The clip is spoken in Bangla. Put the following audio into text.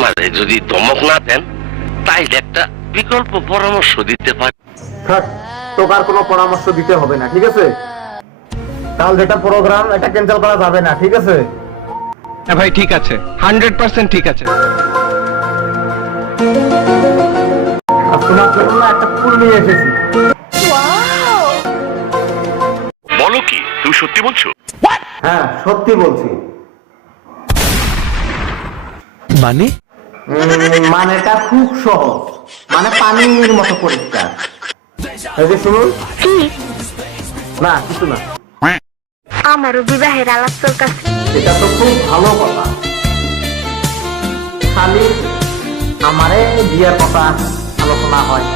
আমারে যদি ধমক না দেন তাইলে একটা বিকল্প পরামর্শ দিতে পারি। থাক, তোকে আর কোনো পরামর্শ দিতে হবে না, ঠিক আছে? কাল যেটা প্রোগ্রাম এটা ক্যান্সেল করা যাবে না, ঠিক আছে? হ্যাঁ ভাই, ঠিক আছে, 100% ঠিক আছে। আর তোমার জন্য না একটা ফুল নিয়ে এসেছি। বলো কি, তুমি সত্যি বলছো? হ্যাঁ, সত্যি বলছি। মানে? মানেটা খুব সহজ, মানে পানির মতো পরিষ্কার। এই যে শুনুন। না, কিছু না। আমারও বিবাহের আলাপ তোর কাছে। এটা তো খুব ভালো কথা, খালি আমারে বিয়ের কথা আলোচনা হয়।